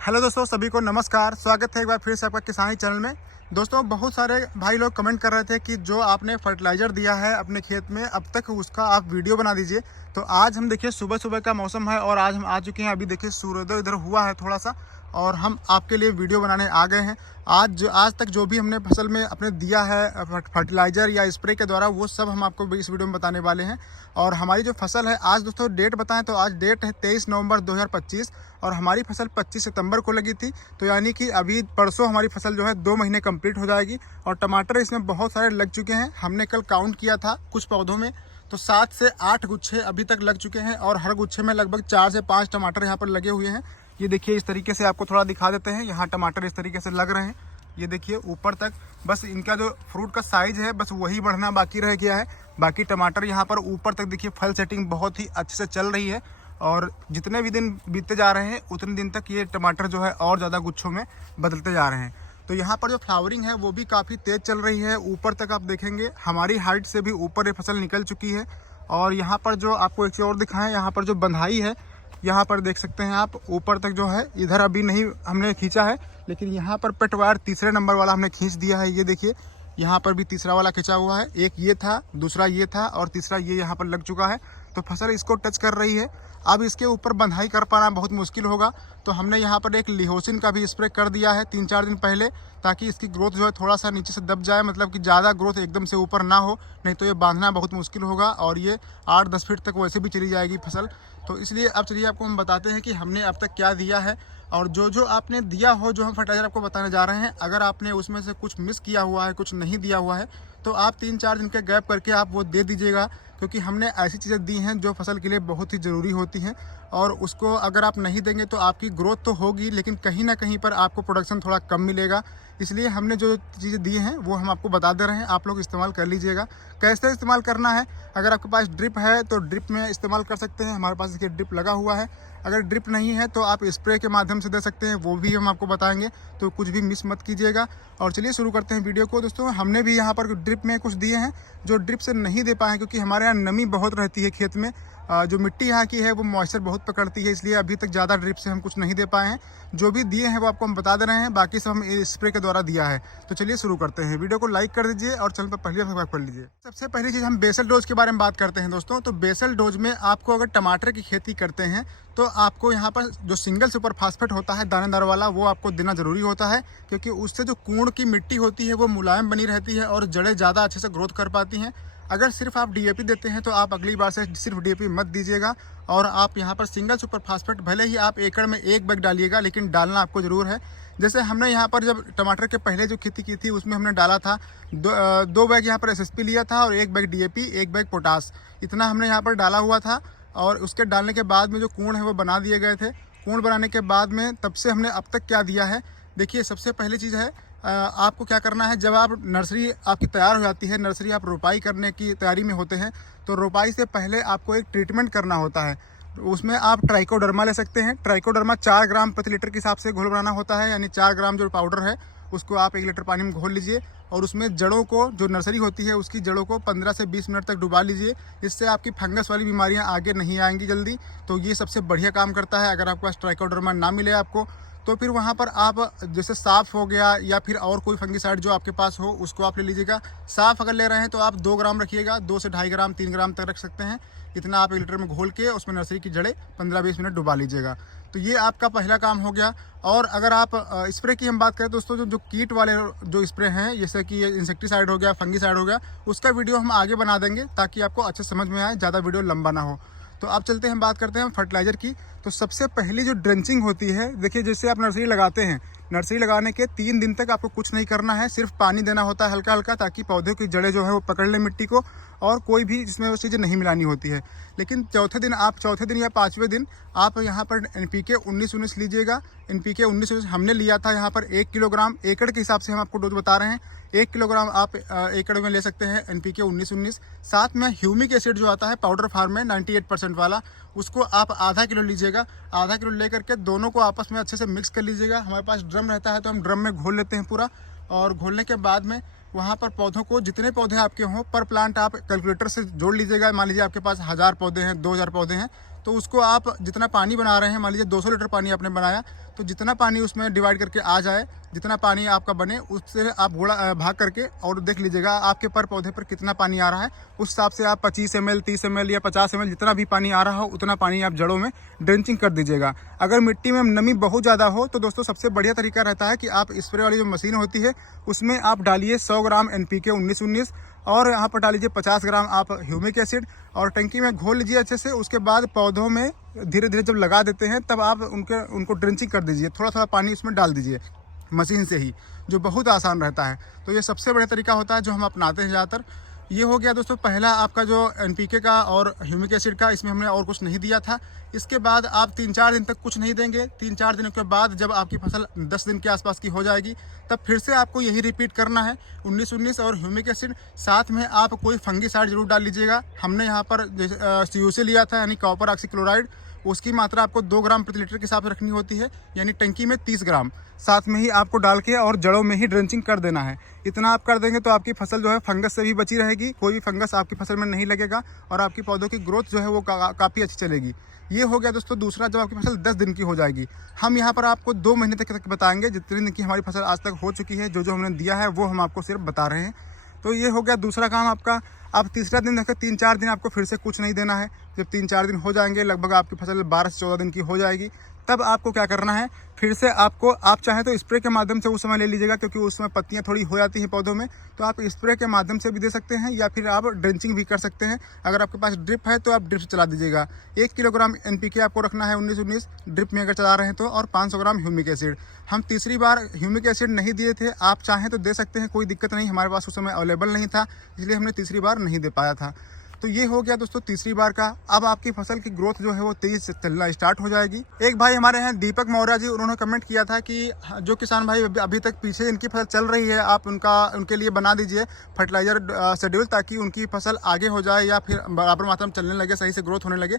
Hello दोस्तों, सभी को नमस्कार। स्वागत है एक बार फिर से आपका किसानी चैनल में। दोस्तों, बहुत सारे भाई लोग कमेंट कर रहे थे कि जो आपने फर्टिलाइज़र दिया है अपने खेत में अब तक उसका आप वीडियो बना दीजिए। तो आज हम देखिए सुबह सुबह का मौसम है और आज हम आ चुके हैं। अभी देखिए सूर्योदय इधर हुआ है थोड़ा सा और हम आपके लिए वीडियो बनाने आ गए हैं। आज तक जो भी हमने फसल में अपने दिया है फर्टिलाइज़र या स्प्रे के द्वारा, वो सब हम आपको इस वीडियो में बताने वाले हैं। और हमारी जो फसल है, आज दोस्तों डेट बताएं तो आज डेट है 23 नवंबर 2025 और हमारी फसल 25 सितंबर को लगी थी। तो यानी कि अभी परसों हमारी फसल जो है 2 महीने कंप्लीट हो जाएगी। और टमाटर इसमें बहुत सारे लग चुके हैं। हमने कल काउंट किया था कुछ पौधों में, तो 7 से 8 गुच्छे अभी तक लग चुके हैं और हर गुच्छे में लगभग 4 से 5 टमाटर यहाँ पर लगे हुए हैं। ये देखिए, इस तरीके से आपको थोड़ा दिखा देते हैं। यहाँ टमाटर इस तरीके से लग रहे हैं। ये देखिए ऊपर तक, बस इनका जो फ्रूट का साइज है बस वही बढ़ना बाकी रह गया है। बाकी टमाटर यहाँ पर ऊपर तक देखिए फल सेटिंग बहुत ही अच्छे से चल रही है। और जितने भी दिन बीतते जा रहे हैं उतने दिन तक ये टमाटर जो है और ज़्यादा गुच्छों में बदलते जा रहे हैं। तो यहाँ पर जो फ्लावरिंग है वो भी काफ़ी तेज़ चल रही है। ऊपर तक आप देखेंगे हमारी हाइट से भी ऊपर ये फसल निकल चुकी है। और यहाँ पर जो आपको एक चीज़ और दिखाएं, यहाँ पर जो बंधाई है, यहाँ पर देख सकते हैं आप ऊपर तक जो है, इधर अभी नहीं हमने खींचा है, लेकिन यहाँ पर पेट वायर तीसरे नंबर वाला हमने खींच दिया है। ये देखिए यहाँ पर भी तीसरा वाला खिंचा हुआ है। एक ये था, दूसरा ये था और तीसरा ये यहाँ पर लग चुका है। तो फसल इसको टच कर रही है। अब इसके ऊपर बंधाई कर पाना बहुत मुश्किल होगा, तो हमने यहाँ पर एक लिहोसिन का भी स्प्रे कर दिया है 3-4 दिन पहले, ताकि इसकी ग्रोथ जो है थोड़ा सा नीचे से दब जाए, मतलब कि ज़्यादा ग्रोथ एकदम से ऊपर ना हो, नहीं तो ये बांधना बहुत मुश्किल होगा और ये 8-10 फीट तक वैसे भी चली जाएगी फसल। तो इसलिए अब चलिए आपको हम बताते हैं कि हमने अब तक क्या दिया है। और जो आपने दिया हो, जो हम फर्टिलाइज़र आपको बताने जा रहे हैं, अगर आपने उसमें से कुछ मिस किया हुआ है, कुछ नहीं दिया हुआ है, तो आप 3-4 दिन के गैप करके आप वो दे दीजिएगा। क्योंकि हमने ऐसी चीज़ें दी हैं जो फसल के लिए बहुत ही ज़रूरी होती हैं और उसको अगर आप नहीं देंगे तो आपकी ग्रोथ तो होगी, लेकिन कहीं ना कहीं पर आपको प्रोडक्शन थोड़ा कम मिलेगा। इसलिए हमने जो चीज़ें दी हैं वो हम आपको बता दे रहे हैं, आप लोग इस्तेमाल कर लीजिएगा। कैसे इस्तेमाल करना है, अगर आपके पास ड्रिप है तो ड्रिप में इस्तेमाल कर सकते हैं। हमारे पास इसके ड्रिप लगा हुआ है। अगर ड्रिप नहीं है तो आप स्प्रे के माध्यम से दे सकते हैं, वो भी हम आपको बताएंगे। तो कुछ भी मिस मत कीजिएगा। और चलिए शुरू करते हैं वीडियो को। दोस्तों, हमने भी यहाँ पर ड्रिप में कुछ दिए हैं जो ड्रिप से नहीं दे पाए, क्योंकि हमारे यहाँ नमी बहुत रहती है खेत में। जो मिट्टी यहाँ की है वो मॉइस्चर बहुत पकड़ती है, इसलिए अभी तक ज़्यादा ड्रिप से हम कुछ नहीं दे पाए हैं। जो भी दिए हैं वो आपको हम बता दे रहे हैं, बाकी सब हम स्प्रे के द्वारा दिया है। तो चलिए शुरू करते हैं। वीडियो को लाइक कर दीजिए और चैनल पर पहले सब्सक्राइब कर लीजिए। सबसे पहली चीज़ हम बेसल डोज के बारे में बात करते हैं दोस्तों। तो बेसल डोज में आपको अगर टमाटर की खेती करते हैं तो आपको यहाँ पर जो सिंगल सुपर फास्फेट होता है दानेदार वाला, वो आपको देना ज़रूरी होता है, क्योंकि उससे जो कूड़ की मिट्टी होती है वो मुलायम बनी रहती है और जड़ें ज़्यादा अच्छे से ग्रोथ कर पाती हैं। अगर सिर्फ आप डीएपी देते हैं तो आप अगली बार से सिर्फ डीएपी मत दीजिएगा और आप यहाँ पर सिंगल सुपर फास्फेट भले ही आप एकड़ में 1 बैग डालिएगा, लेकिन डालना आपको ज़रूर है। जैसे हमने यहाँ पर जब टमाटर के पहले जो खेती की थी उसमें हमने डाला था 2 बैग यहाँ पर एसएसपी लिया था और 1 बैग डीएपी, 1 बैग पोटास, इतना हमने यहाँ पर डाला हुआ था। और उसके डालने के बाद में जो कूड़ है वो बना दिए गए थे। कूड़ बनाने के बाद में तब से हमने अब तक क्या दिया है, देखिए सबसे पहली चीज़ है, आपको क्या करना है, जब आप नर्सरी आपकी तैयार हो जाती है, नर्सरी आप रोपाई करने की तैयारी में होते हैं, तो रोपाई से पहले आपको एक ट्रीटमेंट करना होता है। उसमें आप ट्राइकोडर्मा ले सकते हैं। ट्राइकोडर्मा 4 ग्राम प्रति लीटर के हिसाब से घोल बनाना होता है, यानी 4 ग्राम जो पाउडर है उसको आप 1 लीटर पानी में घोल लीजिए और उसमें जड़ों को, जो नर्सरी होती है उसकी जड़ों को 15 से 20 मिनट तक डुबा लीजिए। इससे आपकी फंगस वाली बीमारियां आगे नहीं आएंगी जल्दी। तो ये सबसे बढ़िया काम करता है। अगर आपके पास ट्राइकोडर्मा ना मिले आपको, तो फिर वहाँ पर आप जैसे साफ हो गया या फिर और कोई फंगिसाइड जो आपके पास हो उसको आप ले लीजिएगा। साफ अगर ले रहे हैं तो आप 2 ग्राम रखिएगा, 2 से 2.5 ग्राम 3 ग्राम तक रख सकते हैं। इतना आप 1 लीटर में घोल के उसमें नर्सरी की जड़ें 15-20 मिनट डुबा लीजिएगा। तो ये आपका पहला काम हो गया। और अगर आप स्प्रे की हम बात करें दोस्तों, जो कीट वाले जो स्प्रे हैं, जैसे कि इंसेक्टिसाइड हो गया, फंगिसाइड हो गया, उसका वीडियो हम आगे बना देंगे ताकि आपको अच्छे समझ में आए, ज़्यादा वीडियो लंबा ना हो। तो आप चलते हैं, बात करते हैं फर्टिलाइज़र की। तो सबसे पहली जो ड्रेंचिंग होती है, देखिए जैसे आप नर्सरी लगाते हैं, नर्सरी लगाने के 3 दिन तक आपको कुछ नहीं करना है, सिर्फ पानी देना होता है हल्का हल्का, ताकि पौधों की जड़ें जो है वो पकड़ लें मिट्टी को और कोई भी इसमें वो चीज़ें नहीं मिलानी होती है। लेकिन चौथे दिन या 5वें दिन आप यहाँ पर NPK 19-19 लीजिएगा। NPK 19-19 हमने लिया था यहाँ पर 1 किलोग्राम, एकड़ के हिसाब से हम आपको डोज बता रहे हैं। 1 किलोग्राम आप एकड़ में ले सकते हैं NPK 19-19। साथ में ह्यूमिक एसिड जो आता है पाउडर फार्म में 98% वाला, उसको आप आधा किलो लीजिएगा। आधा किलो ले करके दोनों को आपस में अच्छे से मिक्स कर लीजिएगा। हमारे पास ड्रम रहता है तो हम ड्रम में घोल लेते हैं पूरा, और घोलने के बाद में वहाँ पर पौधों को, जितने पौधे आपके हों पर प्लांट आप कैलकुलेटर से जोड़ लीजिएगा। मान लीजिए आपके पास 1000 पौधे हैं, 2000 पौधे हैं, तो उसको आप जितना पानी बना रहे हैं, मान लीजिए 200 लीटर पानी आपने बनाया, तो जितना पानी उसमें डिवाइड करके आ जाए, जितना पानी आपका बने उससे आप घोड़ा भाग करके और देख लीजिएगा आपके पर पौधे पर कितना पानी आ रहा है। उस हिसाब से आप 25 ml 30 ml या 50 ml जितना भी पानी आ रहा हो उतना पानी आप जड़ों में ड्रेंचिंग कर दीजिएगा। अगर मिट्टी में नमी बहुत ज़्यादा हो तो दोस्तों सबसे बढ़िया तरीका रहता है कि आप स्प्रे वाली जो मशीन होती है उसमें आप डालिए 100 ग्राम NPK 19-19 और यहाँ पर डालीजिए 50 ग्राम आप ह्यूमिक एसिड और टंकी में घोल लीजिए अच्छे से। उसके बाद पौधों में धीरे धीरे जब लगा देते हैं तब आप उनको ड्रेंचिंग कर दीजिए, थोड़ा थोड़ा पानी उसमें डाल दीजिए मशीन से ही, जो बहुत आसान रहता है। तो ये सबसे बढ़िया तरीका होता है जो हम अपनाते हैं ज़्यादातर। ये हो गया दोस्तों पहला आपका जो NPK का और ह्यूमिक एसिड का, इसमें हमने और कुछ नहीं दिया था। इसके बाद आप 3-4 दिन तक कुछ नहीं देंगे। 3-4 दिनों के बाद जब आपकी फसल 10 दिन के आसपास की हो जाएगी तब फिर से आपको यही रिपीट करना है, 19-19 और ह्यूमिक एसिड। साथ में आप कोई फंगीसाइड जरूर डाल लीजिएगा। हमने यहाँ पर CUC लिया था, यानी कॉपर ऑक्सीक्लोराइड। उसकी मात्रा आपको 2 ग्राम प्रति लीटर के हिसाब से रखनी होती है, यानी टंकी में 30 ग्राम साथ में ही आपको डाल के और जड़ों में ही ड्रेंचिंग कर देना है। इतना आप कर देंगे तो आपकी फसल जो है फंगस से भी बची रहेगी, कोई भी फंगस आपकी फसल में नहीं लगेगा और आपकी पौधों की ग्रोथ जो है वो काफ़ी अच्छी चलेगी। ये हो गया दोस्तों दूसरा, जब आपकी फसल 10 दिन की हो जाएगी। हम यहाँ पर आपको 2 महीने तक बताएंगे, जितने दिन की हमारी फसल आज तक हो चुकी है, जो हमने दिया है वो हम आपको सिर्फ बता रहे हैं। तो ये हो गया दूसरा काम आपका। अब तीसरा दिन देखो, 3-4 दिन आपको फिर से कुछ नहीं देना है। जब 3-4 दिन हो जाएंगे, लगभग आपकी फसल 12 से 14 दिन की हो जाएगी, तब आपको क्या करना है, फिर से आपको आप चाहें तो स्प्रे के माध्यम से उस समय ले लीजिएगा, क्योंकि उसमें पत्तियां थोड़ी हो जाती हैं पौधों में, तो आप स्प्रे के माध्यम से भी दे सकते हैं या फिर आप ड्रेंचिंग भी कर सकते हैं। अगर आपके पास ड्रिप है तो आप ड्रिप चला दीजिएगा। 1 किलोग्राम NPK आपको रखना है 19-19 ड्रिप में अगर चला रहे हैं तो, और 500 ग्राम ह्यूमिक एसिड। हम तीसरी बार ह्यूमिक एसिड नहीं दिए थे, आप चाहें तो दे सकते हैं, कोई दिक्कत नहीं। हमारे पास उस समय अवेलेबल नहीं था, इसलिए हमने तीसरी बार नहीं दे पाया था। तो ये हो गया दोस्तों तीसरी बार का। अब आपकी फसल की ग्रोथ जो है वो तेज से चलना स्टार्ट हो जाएगी। एक भाई हमारे हैं दीपक मौर्य जी, उन्होंने कमेंट किया था कि जो किसान भाई अभी तक पीछे इनकी फसल चल रही है, आप उनके लिए बना दीजिए फर्टिलाइजर शेड्यूल, ताकि उनकी फसल आगे हो जाए या फिर बराबर मात्रा में चलने लगे, सही से ग्रोथ होने लगे।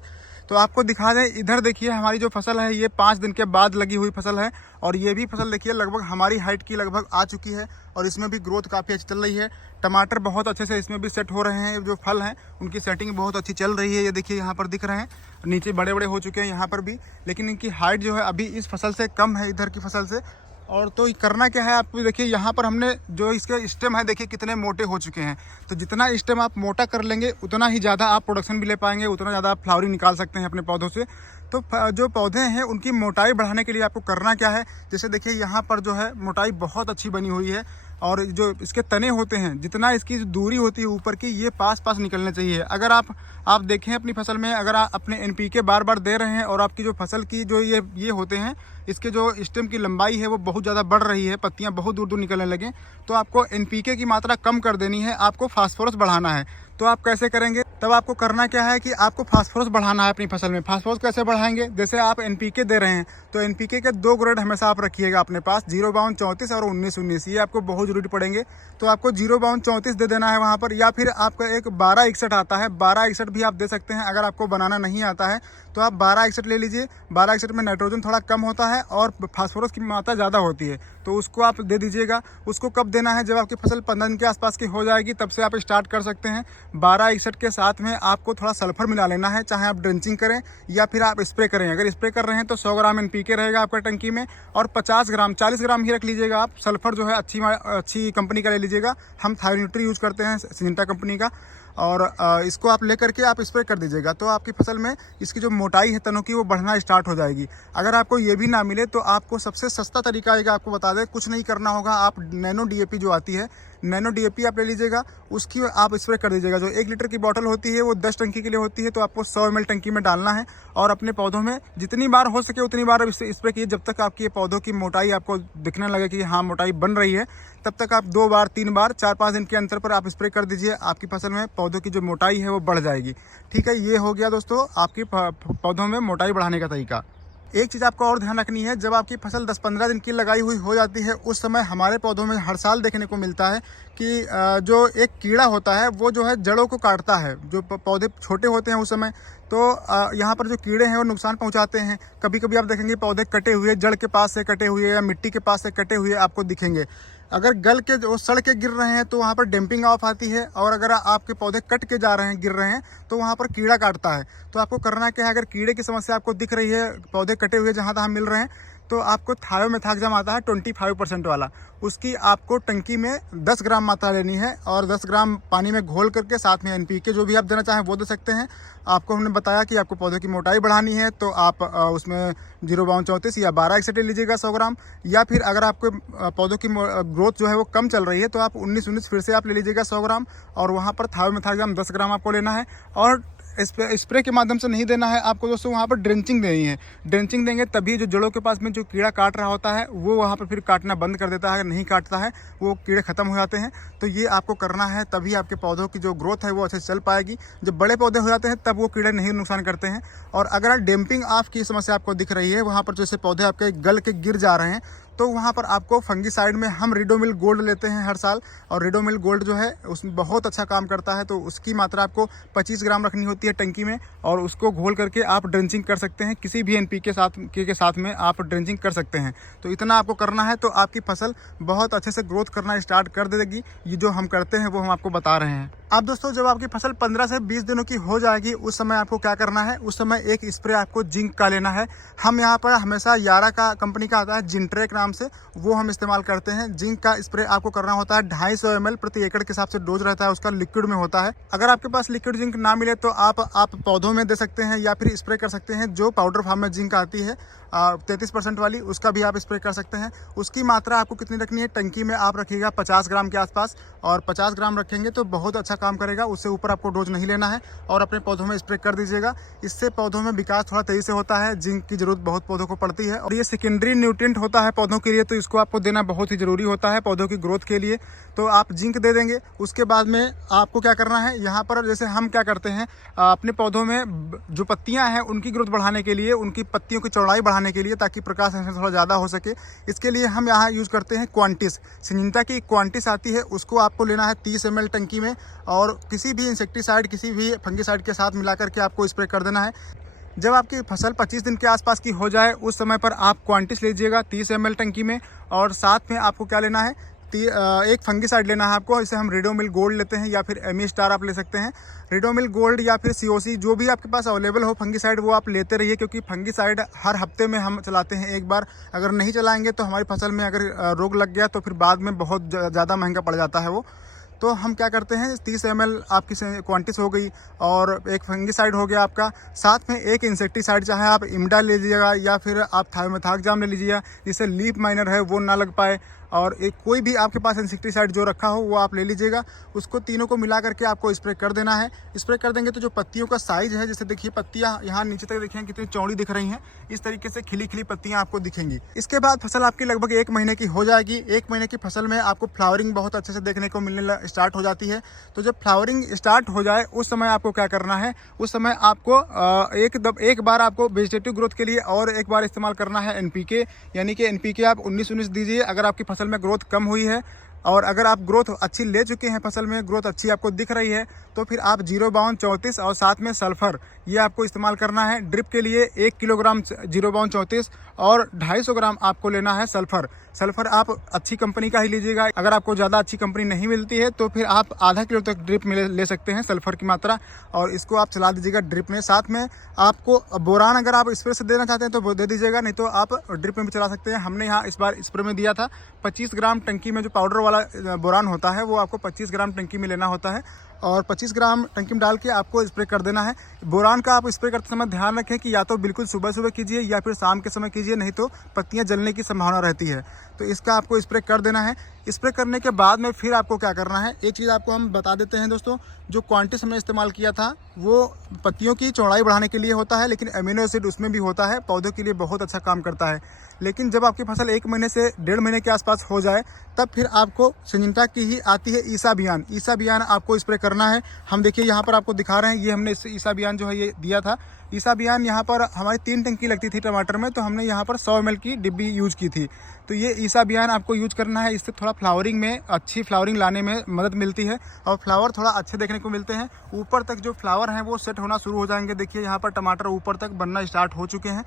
तो आपको दिखा दें, इधर देखिए हमारी जो फसल है ये 5 दिन के बाद लगी हुई फसल है, और ये भी फसल देखिए लगभग हमारी हाइट की लगभग आ चुकी है, और इसमें भी ग्रोथ काफ़ी अच्छी चल रही है। टमाटर बहुत अच्छे से इसमें भी सेट हो रहे हैं, जो फल हैं उनकी सेटिंग बहुत अच्छी चल रही है। ये देखिए यहाँ पर दिख रहे हैं, नीचे बड़े बड़े हो चुके हैं यहाँ पर भी, लेकिन इनकी हाइट जो है अभी इस फसल से कम है, इधर की फसल से। और तो करना क्या है आपको, देखिए यहाँ पर हमने जो इसके स्टेम है देखिए कितने मोटे हो चुके हैं। तो जितना स्टेम आप मोटा कर लेंगे उतना ही ज़्यादा आप प्रोडक्शन भी ले पाएंगे, उतना ज़्यादा आप फ्लावरिंग निकाल सकते हैं अपने पौधों से। तो जो पौधे हैं उनकी मोटाई बढ़ाने के लिए आपको करना क्या है, जैसे देखिए यहाँ पर जो है मोटाई बहुत अच्छी बनी हुई है, और जो इसके तने होते हैं जितना इसकी दूरी होती है ऊपर की, ये पास पास निकलने चाहिए। अगर आप देखें अपनी फसल में, अगर आप अपने NPK बार बार दे रहे हैं और आपकी जो फसल की जो ये होते हैं, इसके जो स्टेम की लंबाई है वो बहुत ज़्यादा बढ़ रही है, पत्तियां बहुत दूर दूर निकलने लगें, तो आपको NPK की मात्रा कम कर देनी है, आपको फास्फोरस बढ़ाना है। तो आप कैसे करेंगे, तब आपको करना क्या है कि आपको फास्फोरस बढ़ाना है अपनी फसल में। फास्फोरस कैसे बढ़ाएंगे, जैसे आप NPK दे रहे हैं तो NPK के 2 ग्रेड हमेशा आप रखिएगा अपने पास, 0-32-34 और 19-19, ये आपको बहुत जरूरी पड़ेंगे। तो आपको 0-32-34 दे देना है वहाँ पर, या फिर आपका एक 12-61 आता है, 12-61 भी आप दे सकते हैं। अगर आपको बनाना नहीं आता है तो आप 12-61 ले लीजिए। 12-61 में नाइट्रोजन थोड़ा कम होता है और फास्फोरस की मात्रा ज़्यादा होती है, तो उसको आप दे दीजिएगा। उसको कब देना है, जब आपकी फसल 15 दिन के आसपास की हो जाएगी तब से आप स्टार्ट कर सकते हैं। 12-61 के साथ में आपको थोड़ा सल्फर मिला लेना है, चाहे आप ड्रेंचिंग करें या फिर आप स्प्रे करें। अगर स्प्रे कर रहे हैं तो 100 ग्राम NPK रहेगा आपका टंकी में, और 40 ग्राम ही रख लीजिएगा आप। सल्फर जो है अच्छी कंपनी का ले लीजिएगा, हम थायोन्यूट्री यूज करते हैं सिंजेंटा कंपनी का, और इसको आप लेकर के आप स्प्रे कर दीजिएगा। तो आपकी फसल में इसकी जो मोटाई है तनों की वो बढ़ना स्टार्ट हो जाएगी। अगर आपको ये भी ना मिले तो आपको सबसे सस्ता तरीका है, आपको बता दें, कुछ नहीं करना होगा, आप नैनो DAP जो आती है, नैनो DAP आप ले लीजिएगा, उसकी आप स्प्रे कर दीजिएगा। जो 1 लीटर की बॉटल होती है वो 10 टंकी के लिए होती है, तो आपको 100 ml टंकी में डालना है, और अपने पौधों में जितनी बार हो सके उतनी बार स्प्रे कीजिए, जब तक आपकी पौधों की मोटाई आपको दिखने लगे कि हाँ मोटाई बन रही है, तब तक आप 2 बार 3 बार 4-5 दिन के अंतर पर आप स्प्रे कर दीजिए। आपकी फसल में पौधों की जो मोटाई है वो बढ़ जाएगी। ठीक है, ये हो गया दोस्तों आपकी पौधों में मोटाई बढ़ाने का तरीका। एक चीज़ आपको और ध्यान रखनी है, जब आपकी फसल 10-15 दिन की लगाई हुई हो जाती है, उस समय हमारे पौधों में हर साल देखने को मिलता है कि जो एक कीड़ा होता है वो जो है जड़ों को काटता है। जो पौधे छोटे होते हैं उस समय, तो यहाँ पर जो कीड़े हैं वो नुकसान पहुँचाते हैं। कभी कभी आप देखेंगे पौधे कटे हुए, जड़ के पास से कटे हुए या मिट्टी के पास से कटे हुए आपको दिखेंगे। अगर गल के वो सड़ के गिर रहे हैं तो वहाँ पर डैम्पिंग ऑफ आती है, और अगर आपके पौधे कट के जा रहे हैं, गिर रहे हैं, तो वहाँ पर कीड़ा काटता है। तो आपको करना क्या है, अगर कीड़े की समस्या आपको दिख रही है, पौधे कटे हुए जहाँ तहाँ मिल रहे हैं, तो आपको थायोमेथाक्साम आता है 25% वाला, उसकी आपको टंकी में 10 ग्राम मात्रा लेनी है, और 10 ग्राम पानी में घोल करके साथ में NPK जो भी आप देना चाहें वो दे सकते हैं। आपको हमने बताया कि आपको पौधे की मोटाई बढ़ानी है, तो आप उसमें 0.34 या 12 एक्सेटेट लीजिएगा 100 ग्राम, या फिर अगर आपके पौधों की ग्रोथ जो है वो कम चल रही है तो आप 19-19 फिर से आप ले लीजिएगा 100 ग्राम, और वहाँ पर थायोमेथाक्साम 10 ग्राम आपको लेना है। और स्प्रे के माध्यम से नहीं देना है आपको दोस्तों, वहाँ पर ड्रेंचिंग देनी है। ड्रेंचिंग देंगे तभी जो जड़ों के पास में जो कीड़ा काट रहा होता है वो वहाँ पर फिर काटना बंद कर देता है, नहीं काटता है वो कीड़े खत्म हो जाते हैं। तो ये आपको करना है, तभी आपके पौधों की जो ग्रोथ है वो अच्छे से चल पाएगी। जब बड़े पौधे हो जाते हैं तब वो कीड़े नहीं नुकसान करते हैं। और अगर डैम्पिंग ऑफ की समस्या आपको दिख रही है, वहाँ पर जैसे पौधे आपके गल के गिर जा रहे हैं, तो वहाँ पर आपको फंगीसाइड में हम रिडोमिल गोल्ड लेते हैं हर साल, और रिडोमिल गोल्ड जो है उसमें बहुत अच्छा काम करता है। तो उसकी मात्रा आपको 25 ग्राम रखनी होती है टंकी में, और उसको घोल करके आप ड्रेंचिंग कर सकते हैं। किसी भी NPK के साथ में आप ड्रेंचिंग कर सकते हैं। तो इतना आपको करना है, तो आपकी फसल बहुत अच्छे से ग्रोथ करना स्टार्ट कर देगी। ये जो हम करते हैं वो हम आपको बता रहे हैं। अब दोस्तों जब आपकी फसल 15 से 20 दिनों की हो जाएगी, उस समय आपको क्या करना है, उस समय एक स्प्रे आपको जिंक का लेना है। हम यहाँ पर हमेशा यारा का कंपनी का आता है जिंट्रेक नाम से, वो हम इस्तेमाल करते हैं। जिंक का स्प्रे आपको करना होता है 250 ml प्रति एकड़ के हिसाब से डोज रहता है उसका, लिक्विड में होता है। अगर आपके पास लिक्विड जिंक ना मिले तो आप पौधों में दे सकते हैं, या फिर स्प्रे कर सकते हैं जो पाउडर फॉर्म में जिंक आती है 33% वाली, उसका भी आप स्प्रे कर सकते हैं। उसकी मात्रा आपको कितनी रखनी है, टंकी में आप रखिएगा 50 ग्राम के आसपास, और 50 ग्राम रखेंगे तो बहुत अच्छा काम करेगा। उससे ऊपर आपको डोज नहीं लेना है, और अपने पौधों में स्प्रे कर दीजिएगा। इससे पौधों में विकास थोड़ा तेजी से होता है। जिंक की जरूरत बहुत पौधों को पड़ती है, और ये सेकेंडरी न्यूट्रिएंट होता है पौधों के लिए, तो इसको आपको देना बहुत ही जरूरी होता है पौधों की ग्रोथ के लिए। तो आप जिंक दे देंगे। उसके बाद में आपको क्या करना है, यहाँ पर जैसे हम क्या करते हैं, अपने पौधों में जो पत्तियां हैं उनकी ग्रोथ बढ़ाने के लिए, उनकी पत्तियों की चौड़ाई बढ़ाने के लिए, ताकि प्रकाश संश्लेषण थोड़ा ज़्यादा हो सके, इसके लिए हम यहाँ यूज़ करते हैं क्वांटिस। सिंजिंटा की क्वांटिस आती है, उसको आपको लेना है 30 ml टंकी में, और किसी भी इंसेक्टिसाइड, किसी भी फंगिसाइड के साथ मिला करके आपको स्प्रे कर देना है। जब आपकी फसल 25 दिन के आसपास की हो जाए, उस समय पर आप क्वांटिस लीजिएगा 30 ml टंकी में, और साथ में आपको क्या लेना है, एक फंगिसाइड लेना है आपको। इसे हम रिडोमिल गोल्ड लेते हैं, या फिर एमी स्टार आप ले सकते हैं। रिडोमिल गोल्ड या फिर COC जो भी आपके पास अवेलेबल हो फंगिसाइड, वो आप लेते रहिए, क्योंकि फंगिसाइड हर हफ्ते में हम चलाते हैं एक बार। अगर नहीं चलाएंगे तो हमारी फसल में अगर रोग लग गया तो फिर बाद में बहुत ज़्यादा महंगा पड़ जाता है वो। तो हम क्या करते हैं, 30 ml आपकी क्वांटिस हो गई, और एक फंगिसाइड हो गया आपका, साथ में एक इंसेक्टिसाइड, चाहे आप इम्डा ले लीजिएगा या फिर आप थायोमेथाक्साम ले लीजिएगा, जिससे लीफ माइनर है वो ना लग पाए। और एक कोई भी आपके पास इंसेक्टिसाइड जो रखा हो वो आप ले लीजिएगा। उसको तीनों को मिला करके आपको स्प्रे कर देना है। स्प्रे कर देंगे तो जो पत्तियों का साइज है, जैसे देखिए पत्तियां यहाँ नीचे तक देखिए कितनी चौड़ी दिख रही हैं, इस तरीके से खिली खिली पत्तियां आपको दिखेंगी। इसके बाद फसल आपकी लगभग 1 महीने की हो जाएगी। 1 महीने की फसल में आपको फ्लावरिंग बहुत अच्छे से देखने को मिलने स्टार्ट हो जाती है। तो जब फ्लावरिंग स्टार्ट हो जाए, उस समय आपको क्या करना है, उस समय आपको एक बार आपको वेजिटेटिव ग्रोथ के लिए और एक बार इस्तेमाल करना है NPK, यानी कि NPK आप 19-19 दीजिए अगर आपकी फसल में ग्रोथ कम हुई है। और अगर आप ग्रोथ अच्छी ले चुके हैं, फसल में ग्रोथ अच्छी आपको दिख रही है, तो फिर आप 0.34 और साथ में सल्फर ये आपको इस्तेमाल करना है। ड्रिप के लिए 1 किलोग्राम 0.34 और 250 ग्राम आपको लेना है सल्फर। सल्फर आप अच्छी कंपनी का ही लीजिएगा। अगर आपको ज़्यादा अच्छी कंपनी नहीं मिलती है तो फिर आप आधा किलो तक ड्रिप में ले सकते हैं सल्फर की मात्रा, और इसको आप चला दीजिएगा ड्रिप में। साथ में आपको बोरान अगर आप स्प्रे से देना चाहते हैं तो वो दे दीजिएगा, नहीं तो आप ड्रिप में भी चला सकते हैं। हमने यहाँ इस बार स्प्रे में दिया था 25 ग्राम टंकी में, जो पाउडर वाला बोरान होता है वो आपको 25 ग्राम टंकी में लेना होता है, और 25 ग्राम टंकी में डाल के आपको स्प्रे कर देना है। बोरान का आप स्प्रे करते समय ध्यान रखें कि या तो बिल्कुल सुबह सुबह कीजिए या फिर शाम के समय कीजिए, नहीं तो पत्तियां जलने की संभावना रहती है। तो इसका आपको स्प्रे कर देना है। स्प्रे करने के बाद में फिर आपको क्या करना है, एक चीज़ आपको हम बता देते हैं दोस्तों। जो क्वांटिस हमने इस्तेमाल किया था वो पत्तियों की चौड़ाई बढ़ाने के लिए होता है, लेकिन अमीनो एसिड उसमें भी होता है, पौधों के लिए बहुत अच्छा काम करता है। लेकिन जब आपकी फसल 1 महीने से 1.5 महीने के आसपास हो जाए, तब फिर आपको सिंजिंटा की ही आती है ईसा बियान। ईसा बियान आपको स्प्रे करना है। हम देखिए यहाँ पर आपको दिखा रहे हैं, ये हमने ईसा बियान जो है ये दिया था। ईसा बियान यहाँ पर हमारी 3 टंकी लगती थी टमाटर में, तो हमने यहाँ पर 100 ml की डिब्बी यूज की थी। तो ये ईसा बियान आपको यूज करना है, इससे थोड़ा फ्लावरिंग में अच्छी फ्लावरिंग लाने में मदद मिलती है और फ्लावर थोड़ा अच्छे देखने को मिलते हैं। ऊपर तक जो फ्लावर हैं वो सेट होना शुरू हो जाएंगे। देखिए यहाँ पर टमाटर ऊपर तक बनना स्टार्ट हो चुके हैं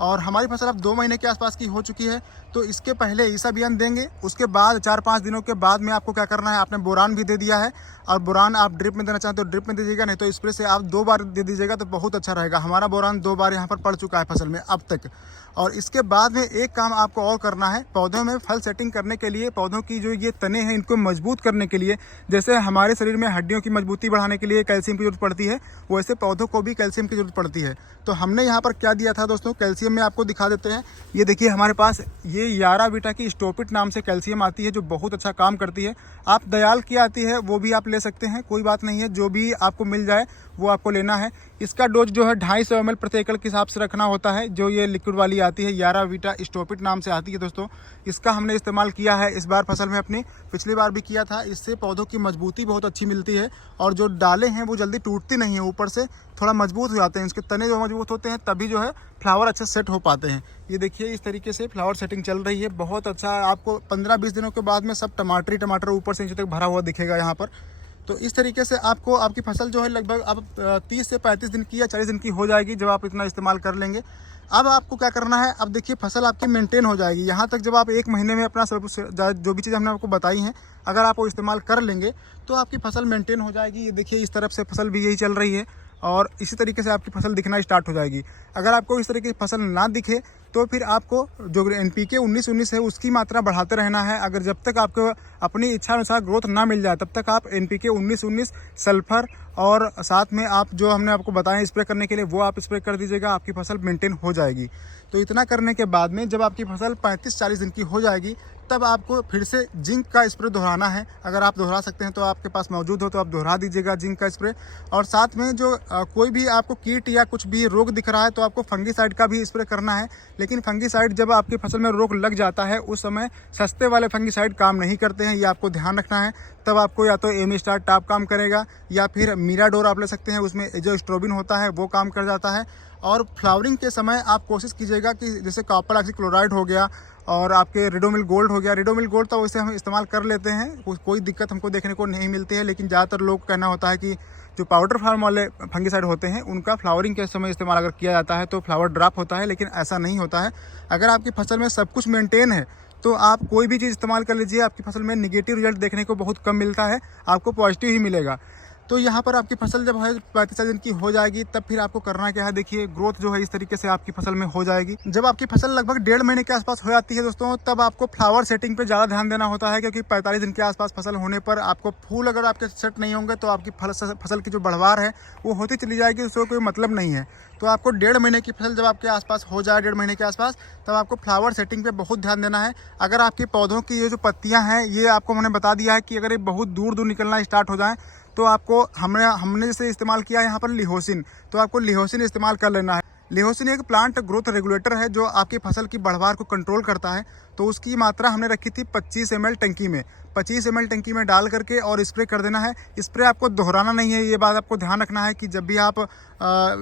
और हमारी फसल अब 2 महीने के आसपास की हो चुकी है। तो इसके पहले ईसा बियान देंगे, उसके बाद 4-5 दिनों के बाद में आपको क्या करना है, आपने बोरान भी दे दिया है और बोरान आप ड्रिप में देना चाहें तो ड्रिप में दीजिएगा, नहीं तो स्प्रे से आप 2 बार दे दीजिएगा तो बहुत अच्छा रहेगा। हमारा बोरान 2 बार यहाँ पर पड़ चुका है फसल में अब तक। और इसके बाद में एक काम आपको और करना है, पौधों में फल सेटिंग करने के लिए, पौधों की जो ये तने हैं इनको मजबूत करने के लिए, जैसे हमारे शरीर में हड्डियों की मजबूती बढ़ाने के लिए कैल्शियम की जरूरत पड़ती है, वैसे पौधों को भी कैल्शियम की जरूरत पड़ती है। तो हमने यहाँ पर क्या दिया था दोस्तों, कैल्शियम में आपको दिखा देते हैं। ये देखिए हमारे पास ये यारा बीटा की स्टोपिट नाम से कैल्शियम आती है जो बहुत अच्छा काम करती है। आप दयाल की आती है वो भी आप ले सकते हैं, कोई बात नहीं है, जो भी आपको मिल जाए वो आपको लेना है। इसका डोज जो है 250 ml प्रति एकड़ के हिसाब से रखना होता है। जो ये लिक्विड वाली आती है यारा बीटा स्टोपिट नाम से आती है दोस्तों, इसका हमने इस्तेमाल किया है इस बार फसल में अपनी, पिछली बार भी किया था। इससे पौधों की मजबूती बहुत अच्छी मिलती है और जो डालें हैं वो जल्दी टूटती नहीं है, ऊपर से थोड़ा मजबूत हो जाते हैं। इसके तने जो मजबूत होते हैं तभी जो है फ्लावर अच्छे सेट हो पाते हैं। ये देखिए इस तरीके से फ्लावर सेटिंग चल रही है, बहुत अच्छा। आपको 15-20 दिनों के बाद में सब टमाटर ही टमाटर ऊपर से नीचे तक भरा हुआ दिखेगा यहाँ पर। तो इस तरीके से आपको आपकी फसल जो है लगभग अब 30 से 35 दिन की या 40 दिन की हो जाएगी जब आप इतना इस्तेमाल कर लेंगे। अब आपको क्या करना है, अब देखिए फसल आपकी मेंटेन हो जाएगी। यहाँ तक जब आप 1 महीने में अपना सब जो भी चीज़ हमने आपको बताई हैं अगर आप वो इस्तेमाल कर लेंगे तो आपकी फसल मेंटेन हो जाएगी। ये देखिए इस तरफ से फसल भी यही चल रही है और इसी तरीके से आपकी फसल दिखना स्टार्ट हो जाएगी। अगर आपको इस तरीके की फसल ना दिखे तो फिर आपको जो NPK 19-19 है उसकी मात्रा बढ़ाते रहना है। अगर जब तक आपको अपनी इच्छा अनुसार ग्रोथ ना मिल जाए तब तक आप NPK 19-19 सल्फर और साथ में आप जो हमने आपको बताया स्प्रे करने के लिए वो आप स्प्रे कर दीजिएगा, आपकी फसल मेंटेन हो जाएगी। तो इतना करने के बाद में जब आपकी फसल 35-40 दिन की हो जाएगी तब आपको फिर से जिंक का स्प्रे दोहराना है। अगर आप दोहरा सकते हैं तो आपके पास मौजूद हो तो आप दोहरा दीजिएगा जिंक का स्प्रे। और साथ में जो कोई भी आपको कीट या कुछ भी रोग दिख रहा है तो आपको फंगीसाइड का भी स्प्रे करना है। लेकिन फंगीसाइड जब आपकी फसल में रोग लग जाता है उस समय सस्ते वाले फंगीसाइड काम नहीं करते हैं, ये आपको ध्यान रखना है। तब आपको या तो एमिस्टार टॉप काम करेगा या फिर मीराडोर आप ले सकते हैं, उसमें जो स्ट्रोबिन होता है वो काम कर जाता है। और फ्लावरिंग के समय आप कोशिश कीजिएगा कि जैसे कॉपर ऑक्सीक्लोराइड हो गया और आपके रेडोमिल गोल्ड हो गया। रेडोमिल गोल्ड तो वैसे हम इस्तेमाल कर लेते हैं, कोई दिक्कत हमको देखने को नहीं मिलती है, लेकिन ज़्यादातर लोग का कहना होता है कि जो पाउडर फार्म वाले फंगीसाइड होते हैं उनका फ्लावरिंग के समय इस्तेमाल अगर किया जाता है तो फ्लावर ड्रॉप होता है, लेकिन ऐसा नहीं होता है। अगर आपकी फसल में सब कुछ मेंटेन है तो आप कोई भी चीज़ इस्तेमाल कर लीजिए, आपकी फसल में निगेटिव रिजल्ट देखने को बहुत कम मिलता है, आपको पॉजिटिव ही मिलेगा। तो यहाँ पर आपकी फसल जब है 35 दिन की हो जाएगी तब फिर आपको करना क्या है, देखिए ग्रोथ जो है इस तरीके से आपकी फसल में हो जाएगी। जब आपकी फसल लगभग 1.5 महीने के आसपास हो जाती है दोस्तों तब आपको फ्लावर सेटिंग पे ज़्यादा ध्यान देना होता है, क्योंकि 45 दिन के आसपास फसल होने पर आपको फूल अगर आपके सेट नहीं होंगे तो आपकी फसल की जो बढ़वार है वो होती चली जाएगी, उसको कोई मतलब नहीं है। तो आपको 1.5 महीने की फसल जब आपके आसपास हो जाए, 1.5 महीने के आसपास, तब आपको फ्लावर सेटिंग पे बहुत ध्यान देना है। अगर आपके पौधों की ये जो पत्तियां हैं ये आपको मैंने बता दिया है कि अगर ये बहुत दूर दूर निकलना स्टार्ट हो जाए तो आपको हमने जैसे इस्तेमाल किया यहाँ पर लिहोसिन, तो आपको लिहोसिन इस्तेमाल कर लेना है। लिहोसिन एक प्लांट ग्रोथ रेगुलेटर है जो आपकी फसल की बढ़वार को कंट्रोल करता है। तो उसकी मात्रा हमने रखी थी 25 ml टंकी में, 25 ml टंकी में डाल करके और स्प्रे कर देना है। स्प्रे आपको दोहराना नहीं है, ये बात आपको ध्यान रखना है कि जब भी आप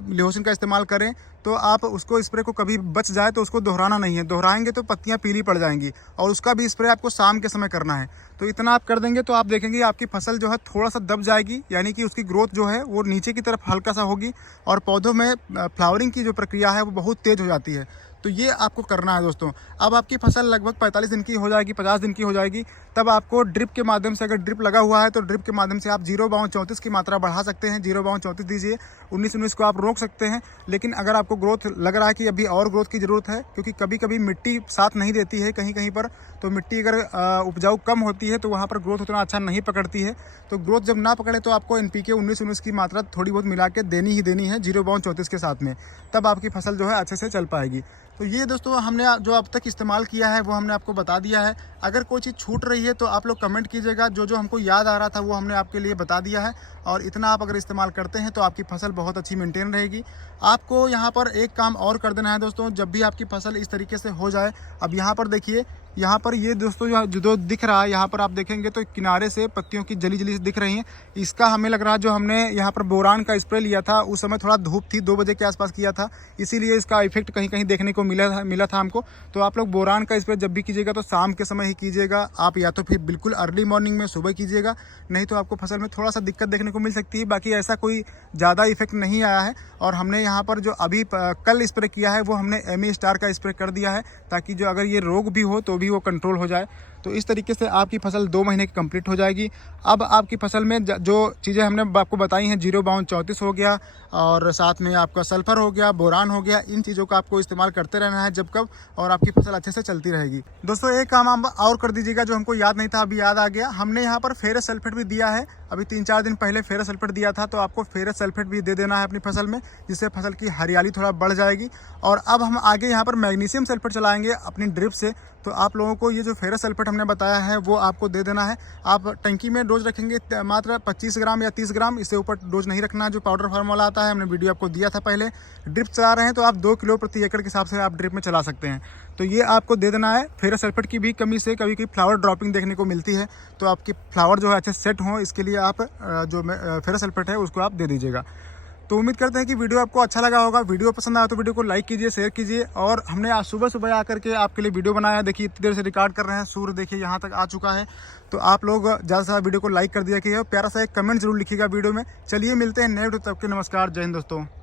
लिहोसिन का इस्तेमाल करें तो आप उसको स्प्रे को कभी बच जाए तो उसको दोहराना नहीं है, दोहराएंगे तो पत्तियां पीली पड़ जाएंगी। और उसका भी स्प्रे आपको शाम के समय करना है। तो इतना आप कर देंगे तो आप देखेंगे आपकी फसल जो है थोड़ा सा दब जाएगी, यानी कि उसकी ग्रोथ जो है वो नीचे की तरफ हल्का सा होगी और पौधों में फ्लावरिंग की जो प्रक्रिया है वो बहुत तेज़ हो जाती है। तो ये आपको करना है दोस्तों। अब आपकी फसल लगभग 45 दिन की हो जाएगी, 50 दिन की हो जाएगी, तब आपको ड्रिप के माध्यम से, अगर ड्रिप लगा हुआ है तो ड्रिप के माध्यम से आप 0/34 की मात्रा बढ़ा सकते हैं, 0/34 दीजिए। 19-19 को आप रोक सकते हैं। लेकिन अगर आपको ग्रोथ लग रहा है कि अभी और ग्रोथ की ज़रूरत है, क्योंकि कभी कभी मिट्टी साथ नहीं देती है कहीं कहीं पर, तो मिट्टी अगर उपजाऊ कम होती है तो वहाँ पर ग्रोथ उतना अच्छा नहीं पकड़ती है। तो ग्रोथ जब ना पकड़े तो आपको NPK 19-19 की मात्रा थोड़ी बहुत मिला के देनी ही देनी है 0/34 के साथ में, तब आपकी फसल जो है अच्छे से चल पाएगी। तो ये दोस्तों हमने जो अब तक इस्तेमाल किया है वो हमने आपको बता दिया है। अगर कोई चीज़ छूट रही है तो आप लोग कमेंट कीजिएगा, जो जो हमको याद आ रहा था वो हमने आपके लिए बता दिया है। और इतना आप अगर इस्तेमाल करते हैं तो आपकी फसल बहुत अच्छी मेंटेन रहेगी। आपको यहाँ पर एक काम और कर देना है दोस्तों, जब भी आपकी फसल इस तरीके से हो जाए, अब यहाँ पर देखिए यहाँ पर ये दोस्तों जो दिख रहा है, यहाँ पर आप देखेंगे तो किनारे से पत्तियों की जली जली दिख रही हैं। इसका हमें लग रहा है जो हमने यहाँ पर बोरान का स्प्रे लिया था उस समय थोड़ा धूप थी, 2 बजे के आसपास किया था, इसीलिए इसका इफेक्ट कहीं कहीं देखने को मिला था हमको। तो आप लोग बोरान का स्प्रे जब भी कीजिएगा तो शाम के समय ही कीजिएगा आप, या तो फिर बिल्कुल अर्ली मॉर्निंग में सुबह कीजिएगा, नहीं तो आपको फसल में थोड़ा सा दिक्कत देखने को मिल सकती है। बाकी ऐसा कोई ज़्यादा इफेक्ट नहीं आया है। और हमने यहाँ पर जो अभी कल स्प्रे किया है वो हमने एमी स्टार का स्प्रे कर दिया है, ताकि जो अगर ये रोग भी हो तो भी वो कंट्रोल हो जाए। तो इस तरीके से आपकी फसल 2 महीने की कंप्लीट हो जाएगी। अब आपकी फसल में जो चीज़ें हमने आपको बताई हैं, 0 बाउंड 34 हो गया और साथ में आपका सल्फर हो गया, बोरान हो गया, इन चीज़ों का आपको इस्तेमाल करते रहना है जब कब, और आपकी फसल अच्छे से चलती रहेगी। दोस्तों एक काम आप और कर दीजिएगा जो हमको याद नहीं था, अभी याद आ गया। हमने यहाँ पर फेरस सल्फेट भी दिया है, अभी 3-4 दिन पहले फेरस सल्फेट दिया था, तो आपको फेरस सल्फेट भी दे देना है अपनी फसल में, जिससे फसल की हरियाली थोड़ा बढ़ जाएगी। और अब हम आगे यहाँ पर मैग्नीशियम सल्फेट चलाएंगे अपनी ड्रिप से। तो आप लोगों को ये जो फेरस सल्फेट हमने बताया है वो आपको दे देना है। आप टंकी में डोज रखेंगे मात्र 25 ग्राम या 30 ग्राम, इससे ऊपर डोज नहीं रखना है। जो पाउडर फार्मूला आता है हमने वीडियो आपको दिया था पहले। ड्रिप चला रहे हैं तो आप 2 किलो प्रति एकड़ के हिसाब से आप ड्रिप में चला सकते हैं। तो ये आपको दे देना है। फेरस सल्फेट की भी कमी से कभी कभी फ्लावर ड्रॉपिंग देखने को मिलती है, तो आपकी फ्लावर जो है अच्छे सेट हों, इसके लिए आप जो फेरस सल्फेट है उसको आप दे दीजिएगा। तो उम्मीद करते हैं कि वीडियो आपको अच्छा लगा होगा। वीडियो पसंद आया तो वीडियो को लाइक कीजिए, शेयर कीजिए। और हमने आज सुबह सुबह आकर के आपके लिए वीडियो बनाया है। देखिए इतनी देर से रिकॉर्ड कर रहे हैं, सूर्य देखिए यहाँ तक आ चुका है। तो आप लोग ज़्यादा से ज़्यादा वीडियो को लाइक कर दिया कीजिए, प्यारा सा एक कमेंट जरूर लिखिएगा वीडियो में। चलिए मिलते हैं नेक्स्ट, तब के नमस्कार, जय हिंद दोस्तों।